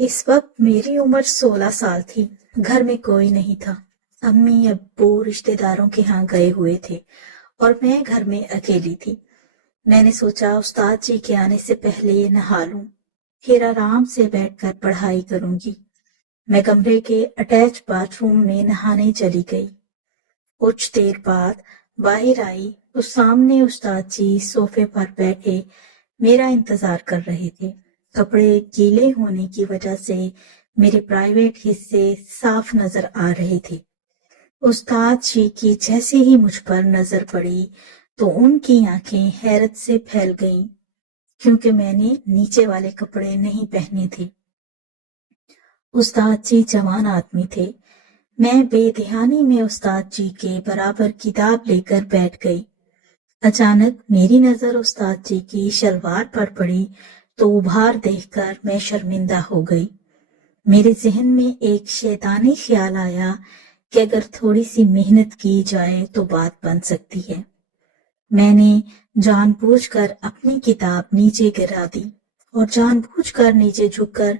اس وقت میری عمر 16 سال تھی۔ گھر میں کوئی نہیں تھا۔ امی ابو رشتہ داروں کے ہاں گئے ہوئے تھے اور میں گھر میں اکیلی تھی۔ میں نے سوچا استاد جی کے آنے سے پہلے نہا لوں، پھر آرام سے بیٹھ کر پڑھائی کروں گی۔ میں کمرے کے اٹیچ باتھ روم میں نہانے چلی گئی۔ کچھ دیر بعد باہر آئی تو سامنے استاد جی صوفے پر بیٹھے میرا انتظار کر رہے تھے۔ کپڑے گیلے ہونے کی وجہ سے میرے پرائیویٹ حصے صاف نظر آ رہے تھے۔ استاد جی کی جیسے ہی مجھ پر نظر پڑی تو ان کی آنکھیں حیرت سے پھیل گئیں، کیونکہ میں نے نیچے والے کپڑے نہیں پہنے تھے۔ استاد جی جوان آدمی تھے۔ میں بے دھیانی میں استاد جی کے برابر کتاب لے کر بیٹھ گئی۔ اچانک میری نظر استاد جی کی شلوار پر پڑی تو ابھار دیکھ کر میں شرمندہ ہو گئی۔ میرے ذہن میں ایک شیطانی خیال آیا کہ اگر تھوڑی سی محنت کی جائے تو بات بن سکتی ہے۔ میں نے جان بوجھ کر اپنی کتاب نیچے گرا دی اور جان بوجھ کر نیچے جھک کر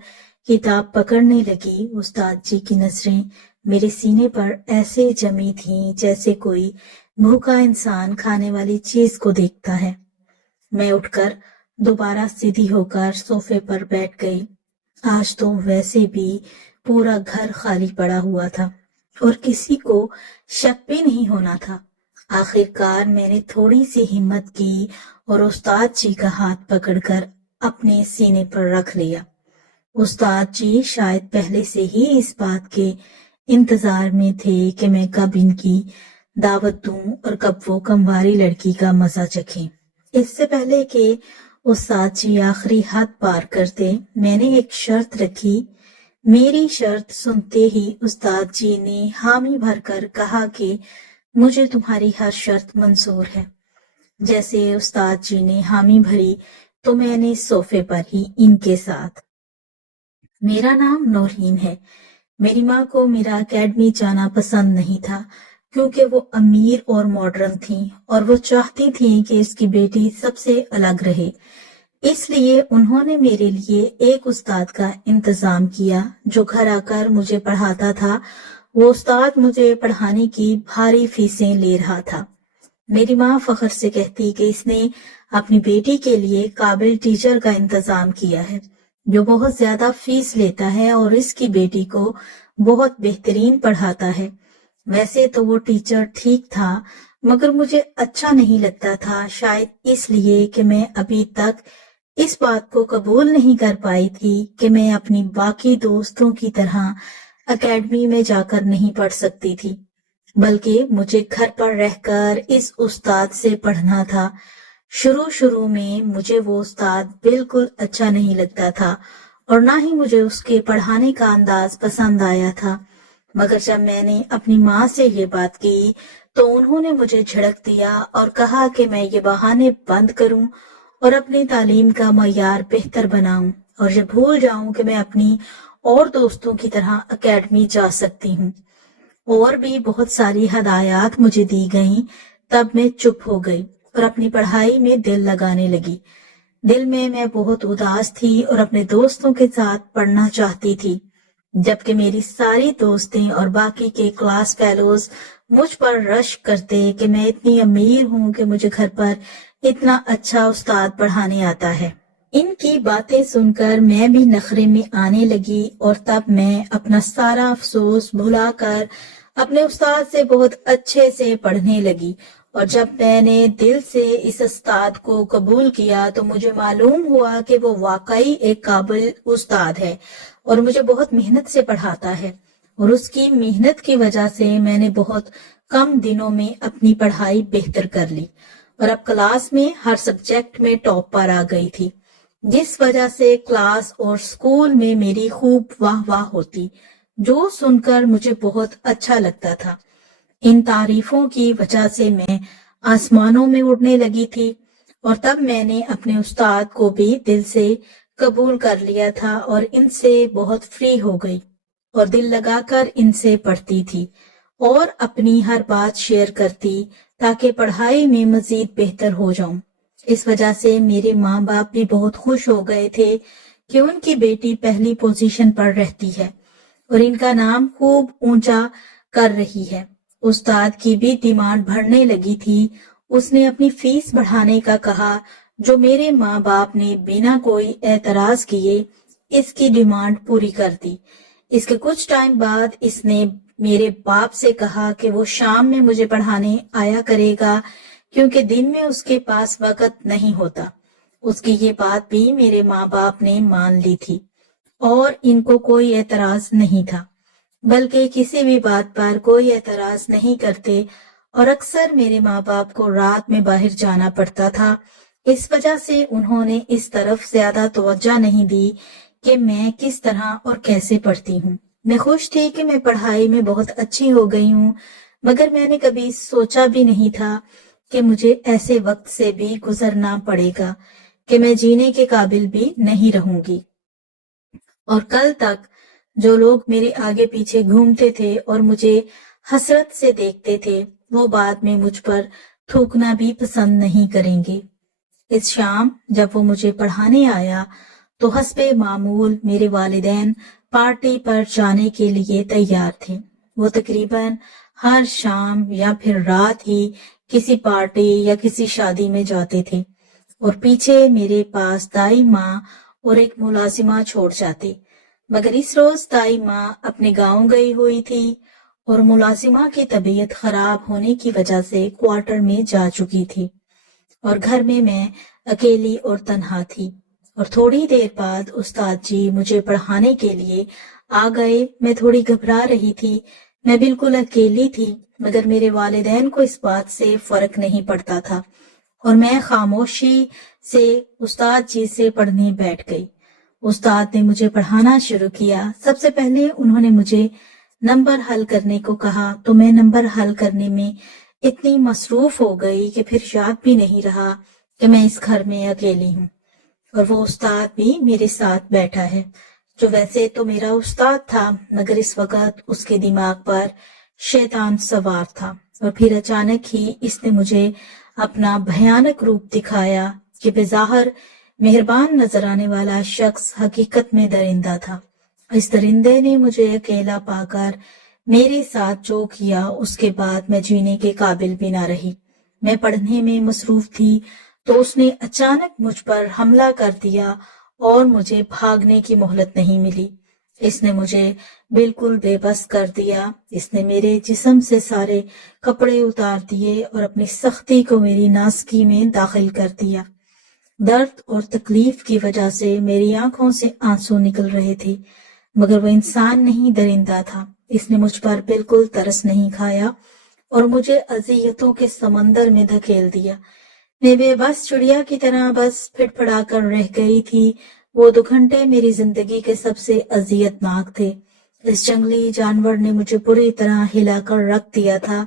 کتاب پکڑنے لگی۔ استاد جی کی نظریں میرے سینے پر ایسے جمی تھیں جیسے کوئی بھوکا انسان کھانے والی چیز کو دیکھتا ہے۔ میں اٹھ کر دوبارہ سیدھی ہو کر صوفے پر بیٹھ گئی۔ آج تو ویسے بھی پورا گھر خالی پڑا ہوا تھا اور کسی کو شک بھی نہیں ہونا تھا۔ آخر کار میں نے تھوڑی سی ہمت کی اور استاد جی کا ہاتھ پکڑ کر اپنے سینے پر رکھ لیا۔ استاد جی شاید پہلے سے ہی اس بات کے انتظار میں تھے کہ میں کب ان کی دعوت دوں اور کب وہ کمواری لڑکی کا مزہ چکھیں۔ اس سے پہلے کہ استاد جی آخری حد پار کرتے، میں نے ایک شرط رکھی۔ میری شرط سنتے ہی استاد جی نے حامی بھر کر کہا کہ مجھے تمہاری ہر شرط منظور ہے۔ جیسے استاد جی نے حامی بھری تو میں نے صوفے پر ہی ان کے ساتھ۔ میرا نام نورین ہے۔ میری ماں کو میرا اکیڈمی جانا پسند نہیں تھا، کیونکہ وہ امیر اور ماڈرن تھیں اور وہ چاہتی تھیں کہ اس کی بیٹی سب سے الگ رہے۔ اس لیے انہوں نے میرے لیے ایک استاد کا انتظام کیا جو گھر آ کر مجھے پڑھاتا تھا۔ وہ استاد مجھے پڑھانے کی بھاری فیسیں لے رہا تھا۔ میری ماں فخر سے کہتی کہ اس نے اپنی بیٹی کے لیے قابل ٹیچر کا انتظام کیا ہے جو بہت زیادہ فیس لیتا ہے اور اس کی بیٹی کو بہت بہترین پڑھاتا ہے۔ ویسے تو وہ ٹیچر ٹھیک تھا، مگر مجھے اچھا نہیں لگتا تھا، شاید اس لیے کہ میں ابھی تک اس بات کو قبول نہیں کر پائی تھی کہ میں اپنی باقی دوستوں کی طرح اکیڈمی میں جا کر نہیں پڑھ سکتی تھی، بلکہ مجھے گھر پر رہ کر اس استاد سے پڑھنا تھا۔ شروع میں مجھے وہ استاد بالکل اچھا نہیں لگتا تھا اور نہ ہی مجھے اس کے پڑھانے کا انداز پسند آیا تھا، مگر جب میں نے اپنی ماں سے یہ بات کی تو انہوں نے مجھے جھڑک دیا اور کہا کہ میں یہ بہانے بند کروں اور اپنی تعلیم کا معیار بہتر بناؤں اور یہ بھول جاؤں کہ میں اپنی اور دوستوں کی طرح اکیڈمی جا سکتی ہوں۔ اور بھی بہت ساری ہدایات مجھے دی گئیں۔ تب میں چپ ہو گئی اور اپنی پڑھائی میں دل لگانے لگی۔ دل میں بہت اداس تھی اور اپنے دوستوں کے ساتھ پڑھنا چاہتی تھی، جبکہ میری ساری دوستیں اور باقی کے کلاس فیلوز مجھ پر رشک کرتے کہ میں اتنی امیر ہوں کہ مجھے گھر پر اتنا اچھا استاد پڑھانے آتا ہے۔ ان کی باتیں سن کر میں بھی نخرے میں آنے لگی اور تب میں اپنا سارا افسوس بھلا کر اپنے استاد سے بہت اچھے سے پڑھنے لگی، اور جب میں نے دل سے اس استاد کو قبول کیا تو مجھے معلوم ہوا کہ وہ واقعی ایک قابل استاد ہے اور مجھے بہت محنت سے پڑھاتا ہے، اور اس کی محنت کی وجہ سے میں نے بہت کم دنوں میں اپنی پڑھائی بہتر کر لی اور اب کلاس میں ہر سبجیکٹ میں ٹاپ پر آ گئی تھی، جس وجہ سے کلاس اور اسکول میں میری خوب واہ واہ ہوتی، جو سن کر مجھے بہت اچھا لگتا تھا۔ ان تعریفوں کی وجہ سے میں آسمانوں میں اڑنے لگی تھی، اور تب میں نے اپنے استاد کو بھی دل سے قبول کر لیا تھا اور ان سے بہت فری ہو گئی اور دل لگا کر ان سے پڑھتی تھی اور اپنی ہر بات شیئر کرتی تاکہ پڑھائی میں مزید بہتر ہو جاؤں۔ اس وجہ سے میرے ماں باپ بھی بہت خوش ہو گئے تھے کہ ان کی بیٹی پہلی پوزیشن پر رہتی ہے اور ان کا نام خوب اونچا کر رہی ہے۔ استاد کی بھی ڈیمانڈ بڑھنے لگی تھی۔ اس نے اپنی فیس بڑھانے کا کہا، جو میرے ماں باپ نے بنا کوئی اعتراض کیے اس کی ڈیمانڈ پوری کر دی۔ اس کے کچھ ٹائم بعد اس نے میرے باپ سے کہا کہ وہ شام میں مجھے پڑھانے آیا کرے گا کیونکہ دن میں اس کے پاس وقت نہیں ہوتا۔ اس کی یہ بات بھی میرے ماں باپ نے مان لی تھی اور ان کو کوئی اعتراض نہیں تھا، بلکہ کسی بھی بات پر کوئی اعتراض نہیں کرتے، اور اکثر میرے ماں باپ کو رات میں باہر جانا پڑتا تھا۔ اس وجہ سے انہوں نے اس طرف زیادہ توجہ نہیں دی کہ میں کس طرح اور کیسے پڑھتی ہوں۔ میں خوش تھی کہ میں پڑھائی میں بہت اچھی ہو گئی ہوں، مگر میں نے کبھی سوچا بھی نہیں تھا کہ مجھے ایسے وقت سے بھی گزرنا پڑے گا کہ میں جینے کے قابل بھی نہیں رہوں گی۔ اور کل تک جو لوگ میرے آگے پیچھے گھومتے تھے اور مجھے حسرت سے دیکھتے تھے، وہ بعد میں مجھ پر تھوکنا بھی پسند نہیں کریں گے۔ اس شام جب وہ مجھے پڑھانے آیا تو حسب معمول میرے والدین پارٹی پر جانے کے لیے تیار تھے۔ وہ تقریباً ہر شام یا پھر رات ہی کسی پارٹی یا کسی شادی میں جاتے تھے، اور پیچھے میرے پاس دائی ماں اور ایک ملازمہ چھوڑ جاتے، مگر اس روز دائی ماں اپنے گاؤں گئی ہوئی تھی اور ملازمہ کی طبیعت خراب ہونے کی وجہ سے کوارٹر میں جا چکی تھی، اور گھر میں اکیلی اور تنہا تھی۔ اور تھوڑی دیر بعد استاد جی مجھے پڑھانے کے لیے آ گئے۔ میں تھوڑی گھبرا رہی تھی، میں بالکل اکیلی تھی، مگر میرے والدین کو اس بات سے فرق نہیں پڑتا تھا، اور میں خاموشی سے استاد جی سے پڑھنے بیٹھ گئی۔ استاد نے مجھے پڑھانا شروع کیا۔ سب سے پہلے انہوں نے مجھے نمبر حل کرنے کو کہا، تو میں نمبر حل کرنے میں اتنی مصروف ہو گئی کہ پھر یاد بھی نہیں رہا کہ میں اس گھر میں اکیلی ہوں، اور وہ استاد بھی میرے ساتھ بیٹھا ہے، جو ویسے تو میرا استاد تھا، مگر اس وقت اس کے دماغ پر شیطان سوار تھا۔ اور پھر اچانک ہی اس نے مجھے اپنا بھیانک روپ دکھایا کہ بظاہر مہربان نظر آنے والا شخص حقیقت میں درندہ تھا۔ اس درندے نے مجھے اکیلا پا کر میرے ساتھ جو کیا، اس کے بعد میں جینے کے قابل بھی نہ رہی۔ میں پڑھنے میں مصروف تھی تو اس نے اچانک مجھ پر حملہ کر دیا اور مجھے بھاگنے کی مہلت نہیں ملی۔ اس نے مجھے بالکل بے بس کر دیا۔ اس نے میرے جسم سے سارے کپڑے اتار دیے اور اپنی سختی کو میری ناسکی میں داخل کر دیا۔ درد اور تکلیف کی وجہ سے میری آنکھوں سے آنسو نکل رہے تھے، مگر وہ انسان نہیں، درندہ تھا۔ اس نے مجھ پر بالکل ترس نہیں کھایا اور مجھے اذیتوں کے سمندر میں دھکیل دیا۔ میں بے بس چڑیا کی طرح بس پھٹ پڑا کر رہ گئی تھی۔ وہ 2 گھنٹے میری زندگی کے سب سے اذیت ناک تھے۔ اس جنگلی جانور نے مجھے پوری طرح ہلا کر رکھ دیا تھا۔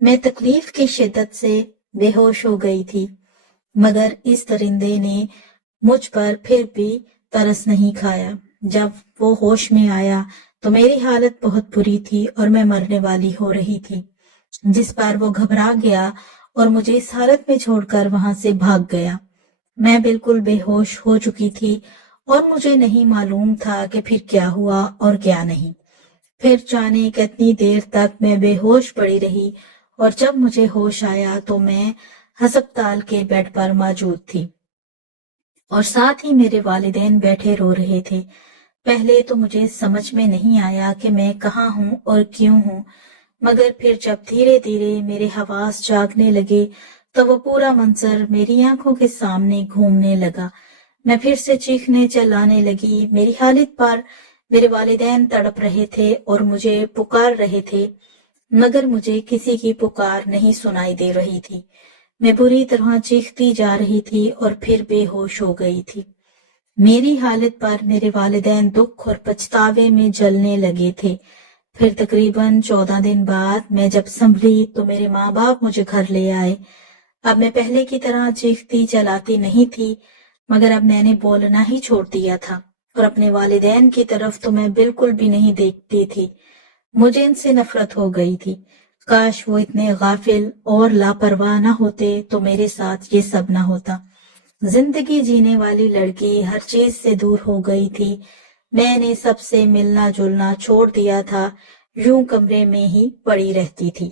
میں تکلیف کی شدت سے بے ہوش ہو گئی تھی، مگر اس درندے نے مجھ پر پھر بھی ترس نہیں کھایا۔ جب وہ ہوش میں آیا تو میری حالت بہت بری تھی اور میں مرنے والی ہو رہی تھی، جس پر وہ گھبرا گیا اور مجھے اس حالت میں چھوڑ کر وہاں سے بھاگ گیا۔ میں بالکل بے ہوش ہو چکی تھی اور مجھے نہیں معلوم تھا کہ پھر کیا ہوا اور کیا نہیں۔ پھر جانے کتنی دیر تک میں بے ہوش پڑی رہی، اور جب مجھے ہوش آیا تو میں ہسپتال کے بیڈ پر موجود تھی، اور ساتھ ہی میرے والدین بیٹھے رو رہے تھے۔ پہلے تو مجھے سمجھ میں نہیں آیا کہ میں کہاں ہوں اور کیوں ہوں، مگر پھر جب دھیرے دھیرے میرے حواس جاگنے لگے تو وہ پورا منظر میری آنکھوں کے سامنے گھومنے لگا۔ میں پھر سے چیخنے چلانے لگی۔ میری حالت پر میرے والدین تڑپ رہے تھے اور مجھے پکار رہے تھے، مگر مجھے کسی کی پکار نہیں سنائی دے رہی تھی۔ میں بری طرح چیختی جا رہی تھی اور پھر بے ہوش ہو گئی تھی۔ میری حالت پر میرے والدین دکھ اور پچھتاوے میں جلنے لگے تھے۔ پھر تقریباً 14 دن بعد میں جب سنبھلی تو میرے ماں باپ مجھے گھر لے آئے۔ اب میں پہلے کی طرح چیختی چلاتی نہیں تھی، مگر اب میں نے بولنا ہی چھوڑ دیا تھا، اور اپنے والدین کی طرف تو میں بالکل بھی نہیں دیکھتی تھی۔ مجھے ان سے نفرت ہو گئی تھی۔ کاش وہ اتنے غافل اور لاپرواہ نہ ہوتے تو میرے ساتھ یہ سب نہ ہوتا۔ زندگی جینے والی لڑکی ہر چیز سے دور ہو گئی تھی. میں نے سب سے ملنا جلنا چھوڑ دیا تھا، یوں کمرے میں ہی پڑی رہتی تھی.